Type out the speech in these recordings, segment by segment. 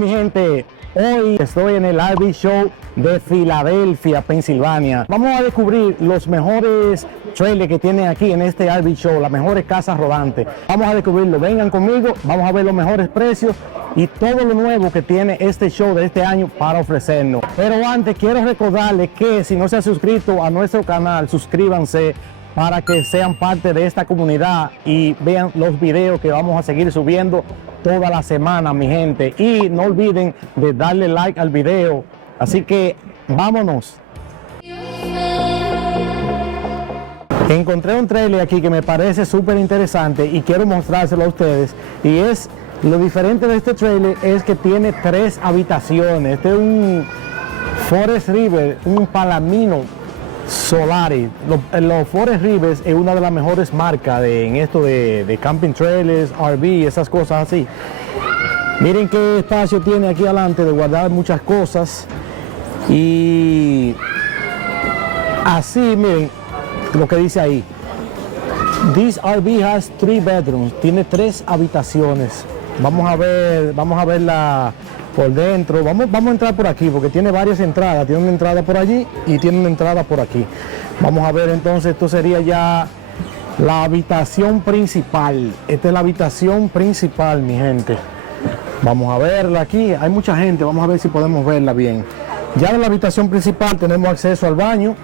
mi gente, hoy estoy en el RV Show de Filadelfia, Pensilvania. Vamos a descubrir los mejores trailers que tienen aquí en este RV Show, las mejores casas rodantes. Vamos a descubrirlo, vengan conmigo, vamos a ver los mejores precios y todo lo nuevo que tiene este show de este año para ofrecernos. Pero antes quiero recordarles que si no se han suscrito a nuestro canal, suscríbanse para que sean parte de esta comunidad y vean los videos que vamos a seguir subiendo toda la semana, mi gente. Y no olviden de darle like al video. Así que vámonos. Encontré un trailer aquí que me parece súper interesante y quiero mostrárselo a ustedes. Y es lo diferente de este trailer es que tiene 3 habitaciones. Este es un Forest River, un Palomino Solaris. Los Forest Rivers es una de las mejores marcas en esto de camping trailers, RV, esas cosas así. Miren qué espacio tiene aquí adelante de guardar muchas cosas. Y así, miren lo que dice ahí. This RV has 3 bedrooms. Tiene 3 habitaciones. Vamos a verla por dentro. Vamos a entrar por aquí porque tiene varias entradas. Tiene una entrada por allí y tiene una entrada por aquí. Vamos a ver entonces, esto sería ya la habitación principal. Esta es la habitación principal, mi gente. Vamos a verla aquí. Hay mucha gente, vamos a ver si podemos verla bien. Ya en la habitación principal tenemos acceso al baño.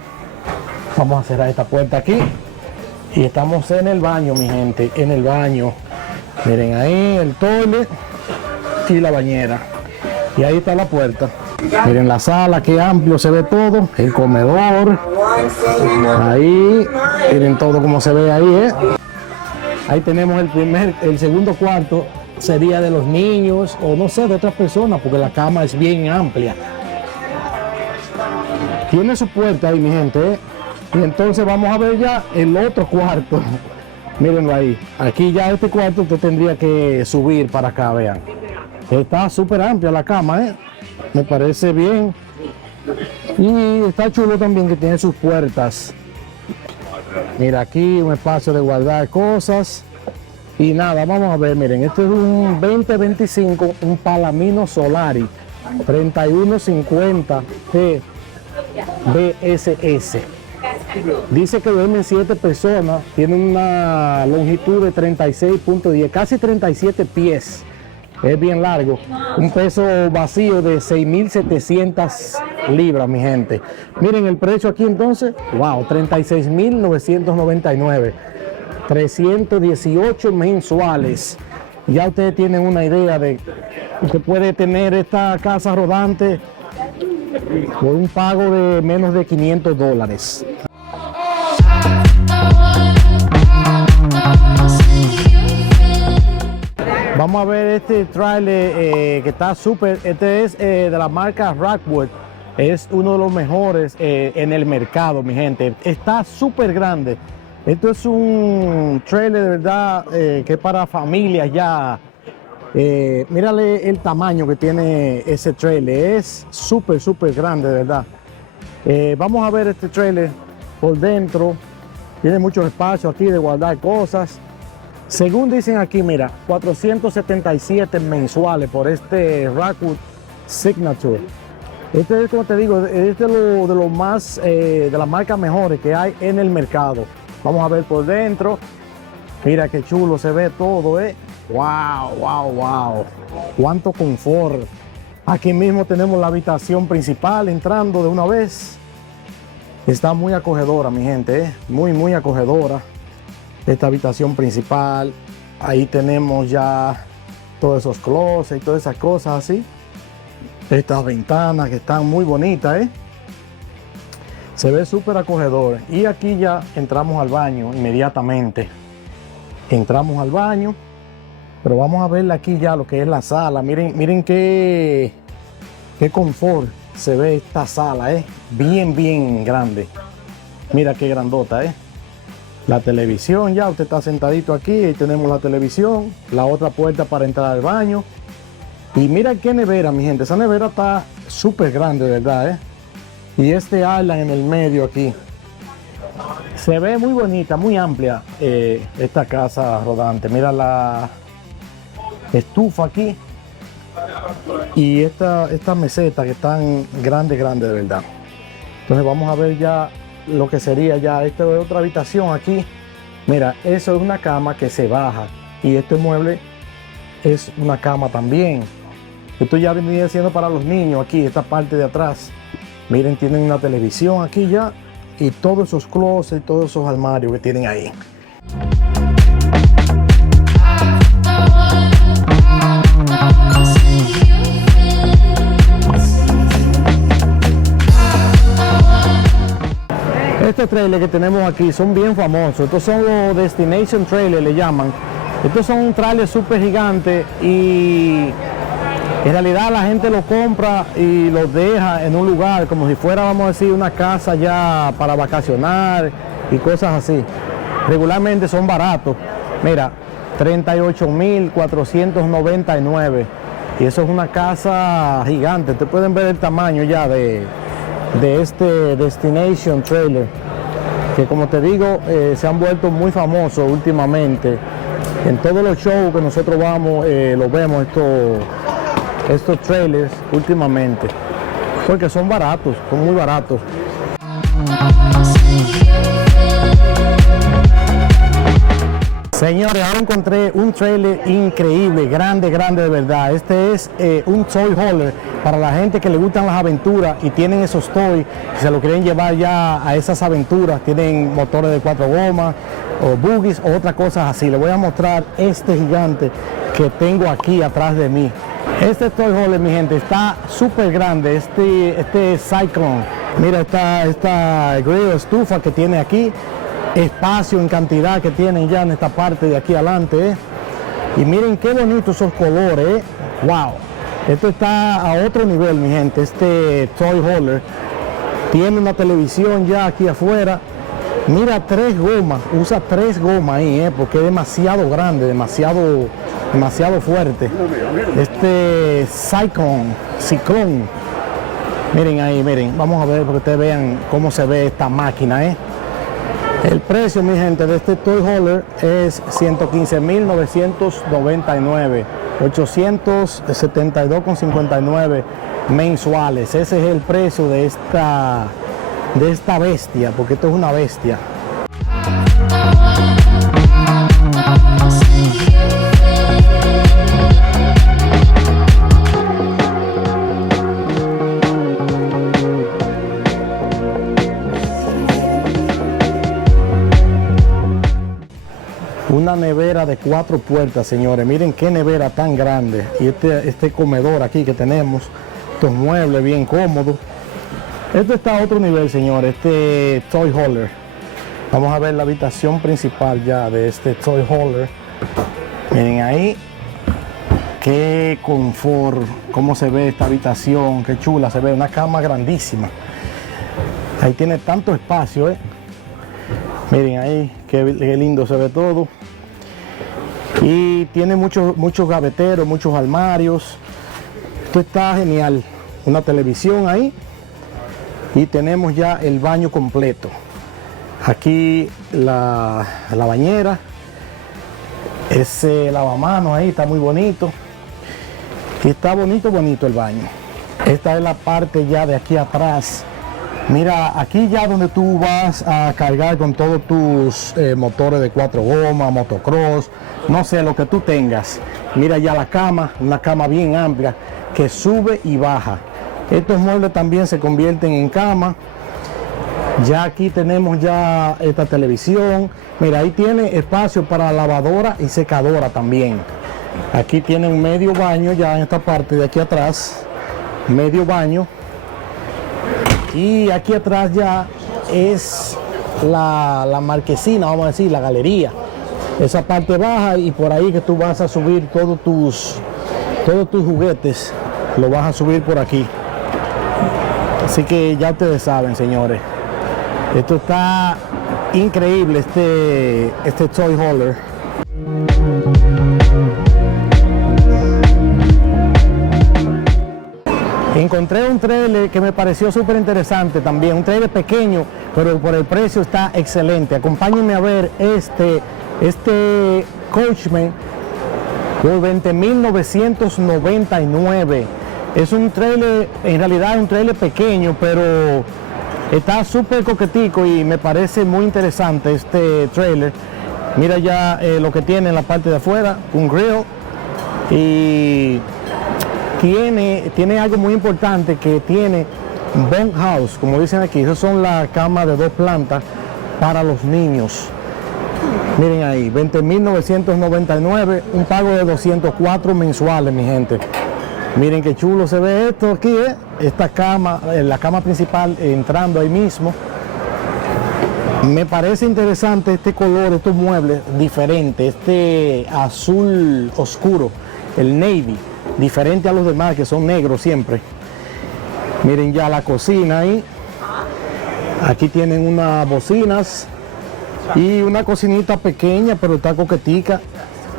Vamos a cerrar esta puerta aquí. Y estamos en el baño, mi gente, en el baño. Miren ahí el toilet y la bañera. Y ahí está la puerta. Miren la sala, qué amplio se ve todo. El comedor. Ahí. Miren todo como se ve ahí, Ahí tenemos el segundo cuarto. Sería de los niños o no sé, de otras personas, porque la cama es bien amplia. Tiene su puerta ahí, mi gente, Y entonces vamos a ver ya el otro cuarto. Mírenlo ahí. Aquí ya este cuarto usted tendría que subir para acá, vean. Está súper amplia la cama, Me parece bien. Y está chulo también que tiene sus puertas. Mira aquí un espacio de guardar cosas. Y nada, vamos a ver, miren, este es un 2025, un Palomino Solaris 3150 BSS. Dice que duermen 7 personas, tiene una longitud de 36.10, casi 37 pies. Es bien largo, un peso vacío de 6.700 libras, mi gente. Miren el precio aquí entonces, wow, 36.999, 318 mensuales. Ya ustedes tienen una idea de que puede tener esta casa rodante por un pago de menos de $500. Vamos a ver este trailer que está súper. Este es de la marca Rockwood. Es uno de los mejores en el mercado, mi gente. Está súper grande. Esto es un trailer de verdad que es para familias ya. Mírale el tamaño que tiene ese trailer. Es súper grande, de verdad. Vamos a ver este trailer por dentro. Tiene mucho espacio aquí de guardar cosas. Según dicen aquí, mira, 477 mensuales por este Rockwood Signature. Este es, como te digo, es de lo más, de las marcas mejores que hay en el mercado. Vamos a ver por dentro. Mira qué chulo se ve todo, Wow. Cuánto confort. Aquí mismo tenemos la habitación principal entrando de una vez. Está muy acogedora, mi gente, Muy acogedora. Esta habitación principal, ahí tenemos ya todos esos closets y todas esas cosas así. Estas ventanas que están muy bonitas, Se ve súper acogedor. Y aquí ya entramos al baño inmediatamente. Entramos al baño, pero vamos a ver aquí ya lo que es la sala. Miren qué confort se ve esta sala, bien grande. Mira qué grandota, La televisión ya, usted está sentadito aquí, ahí tenemos la televisión, la otra puerta para entrar al baño. Y mira qué nevera, mi gente, esa nevera está súper grande, ¿verdad? Y este island en el medio aquí. Se ve muy bonita, muy amplia esta casa rodante. Mira la estufa aquí, y esta meseta que están grande de verdad. Entonces vamos a ver ya lo que sería ya, esta es otra habitación aquí. Mira, eso es una cama que se baja y este mueble es una cama también. Esto ya venía siendo para los niños aquí, esta parte de atrás. Miren, tienen una televisión aquí ya y todos esos closets, todos esos armarios que tienen ahí. Estos trailers que tenemos aquí son bien famosos. Estos son los Destination Trailers, le llaman. Estos son un trailer súper gigante y en realidad la gente lo compra y lo deja en un lugar como si fuera, vamos a decir, una casa ya para vacacionar y cosas así. Regularmente son baratos. Mira, 38.499 y eso es una casa gigante. Ustedes pueden ver el tamaño ya de este Destination Trailer, que como te digo, se han vuelto muy famosos últimamente. En todos los shows que nosotros vamos, los vemos estos trailers últimamente, porque son baratos, son muy baratos. Señores, ahora encontré un trailer increíble, grande de verdad. Este es un toy hauler para la gente que le gustan las aventuras y tienen esos toys, que se lo quieren llevar ya a esas aventuras. Tienen motores de 4 gomas o buggies o otras cosas así. Les voy a mostrar este gigante que tengo aquí atrás de mí. Este toy hauler, mi gente, está súper grande. Este Cyclone. Mira esta grill estufa que tiene aquí. Espacio en cantidad que tienen ya en esta parte de aquí adelante, y miren qué bonitos esos colores, wow, esto está a otro nivel, mi gente. Este toy hauler tiene una televisión ya aquí afuera. Mira, 3 gomas, usa 3 gomas ahí, porque es demasiado grande, demasiado fuerte. Este Cyclone, miren ahí, miren, vamos a ver para que ustedes vean cómo se ve esta máquina. El precio, mi gente, de este toy hauler es $115.999, 872,59 mensuales. Ese es el precio de esta bestia, porque esto es una bestia. Una nevera de 4 puertas, señores. Miren qué nevera tan grande. Y este comedor aquí que tenemos, estos muebles bien cómodos. Esto está a otro nivel, señores. Este toy hauler. Vamos a ver la habitación principal ya de este toy hauler. Miren ahí. Qué confort. Cómo se ve esta habitación. Qué chula se ve. Una cama grandísima. Ahí tiene tanto espacio, Miren ahí, qué lindo se ve todo. Y tiene muchos gaveteros, muchos armarios. Esto está genial. Una televisión ahí. Y tenemos ya el baño completo. Aquí la bañera. Ese lavamanos ahí está muy bonito. Y está bonito el baño. Esta es la parte ya de aquí atrás. Mira, aquí ya donde tú vas a cargar con todos tus motores de 4 gomas, motocross, no sé, lo que tú tengas. Mira ya la cama, una cama bien amplia que sube y baja. Estos muebles también se convierten en cama. Ya aquí tenemos ya esta televisión. Mira, ahí tiene espacio para lavadora y secadora también. Aquí tiene un medio baño ya en esta parte de aquí atrás. Medio baño. Y aquí atrás ya es la marquesina, vamos a decir, la galería. Esa parte baja y por ahí que tú vas a subir todos tus juguetes, lo vas a subir por aquí. Así que ya ustedes saben, señores. Esto está increíble, este toy hauler. Encontré un trailer que me pareció súper interesante también, un trailer pequeño, pero por el precio está excelente. Acompáñenme a ver este Coachmen por $20,999. Es un trailer, en realidad es un trailer pequeño, pero está súper coquetico y me parece muy interesante este trailer. Mira ya lo que tiene en la parte de afuera, un grill, y tiene algo muy importante, que tiene bunk house, como dicen aquí. Esas son las camas de 2 plantas para los niños. Miren ahí, $20,999, un pago de 204 mensuales, mi gente. Miren qué chulo se ve esto aquí, esta cama, la cama principal, entrando ahí mismo. Me parece interesante este color, estos muebles diferentes, este azul oscuro, el navy, diferente a los demás que son negros siempre. Miren ya la cocina ahí. Aquí tienen unas bocinas y una cocinita pequeña, pero está coquetica.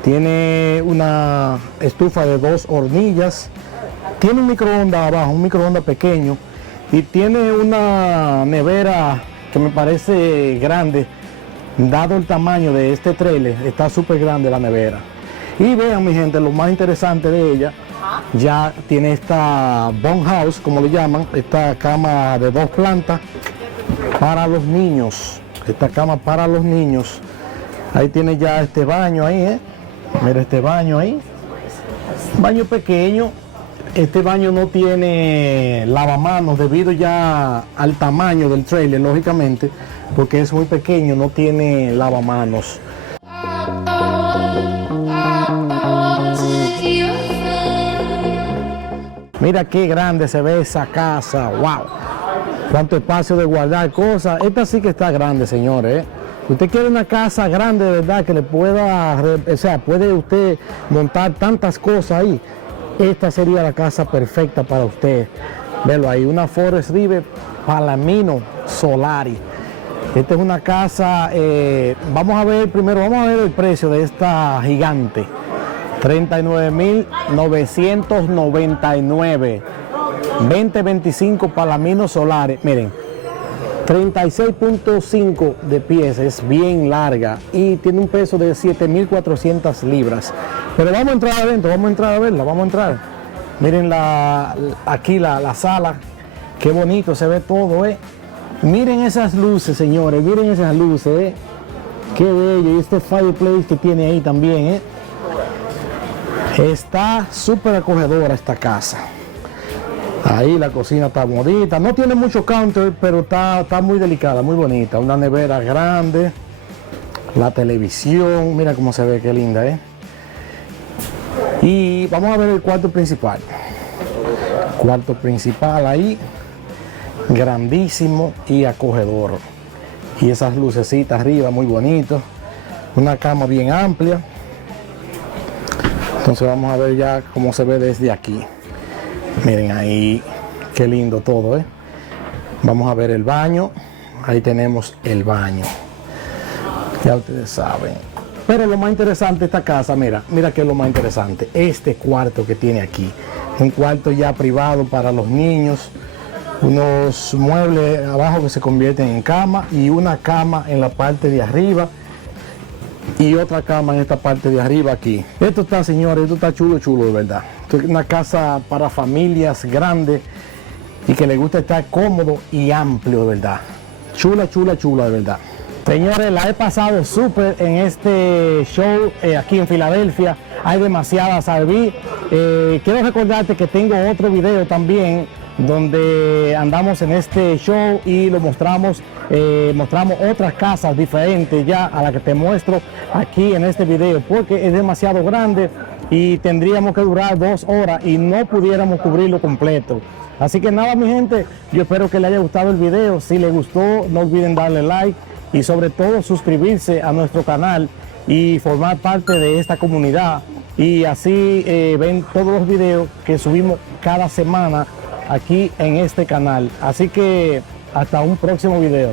Tiene una estufa de 2 hornillas. Tiene un microondas abajo, un microondas pequeño, y tiene una nevera que me parece grande, dado el tamaño de este trailer. Está súper grande la nevera. Y vean, mi gente, lo más interesante de ella, ya tiene esta bunk house, como le llaman, esta cama de 2 plantas para los niños. Esta cama para los niños. Ahí tiene ya este baño ahí, Mira este baño ahí. Baño pequeño. Este baño no tiene lavamanos debido ya al tamaño del trailer, lógicamente, porque es muy pequeño, no tiene lavamanos. Mira qué grande se ve esa casa, wow. Cuánto espacio de guardar cosas. Esta sí que está grande, señores. Usted quiere una casa grande, de verdad, que le pueda, o sea, puede usted montar tantas cosas ahí. Esta sería la casa perfecta para usted. Velo ahí, una Forest River Palomino Solari. Esta es una casa, vamos a ver el precio de esta gigante. $39,999. 2025 Palomino Solari. Miren, 36.5 de pies, es bien larga y tiene un peso de 7,400 libras. Pero vamos a entrar adentro, vamos a entrar a verla, vamos a entrar. Miren aquí la sala, qué bonito se ve todo, Miren esas luces, señores, miren esas luces, Qué bello, y este fireplace que tiene ahí también, Está súper acogedora esta casa. Ahí la cocina está bonita, no tiene mucho counter, pero está muy delicada, muy bonita. Una nevera grande, la televisión, mira cómo se ve, qué linda, Y vamos a ver el cuarto principal. Cuarto principal ahí, grandísimo y acogedor. Y esas lucecitas arriba, muy bonito. Una cama bien amplia. Entonces vamos a ver ya cómo se ve desde aquí. Miren ahí, qué lindo todo, Vamos a ver el baño. Ahí tenemos el baño. Ya ustedes saben. Pero lo más interesante de esta casa, mira que es lo más interesante. Este cuarto que tiene aquí. Un cuarto ya privado para los niños. Unos muebles abajo que se convierten en cama. Y una cama en la parte de arriba. Y otra cama en esta parte de arriba aquí. Esto está, señores, esto está chulo, de verdad. Esto es una casa para familias grandes y que les gusta estar cómodo y amplio, de verdad. Chula, de verdad. Señores, la he pasado súper en este show aquí en Filadelfia. Hay demasiadas RV. Quiero recordarte que tengo otro video también donde andamos en este show y lo mostramos otras casas diferentes ya a la que te muestro aquí en este video, porque es demasiado grande y tendríamos que durar 2 horas y no pudiéramos cubrirlo completo. Así que nada, mi gente, yo espero que les haya gustado el video. Si les gustó, no olviden darle like y sobre todo suscribirse a nuestro canal y formar parte de esta comunidad, y así ven todos los videos que subimos cada semana aquí en este canal. Así que hasta un próximo video.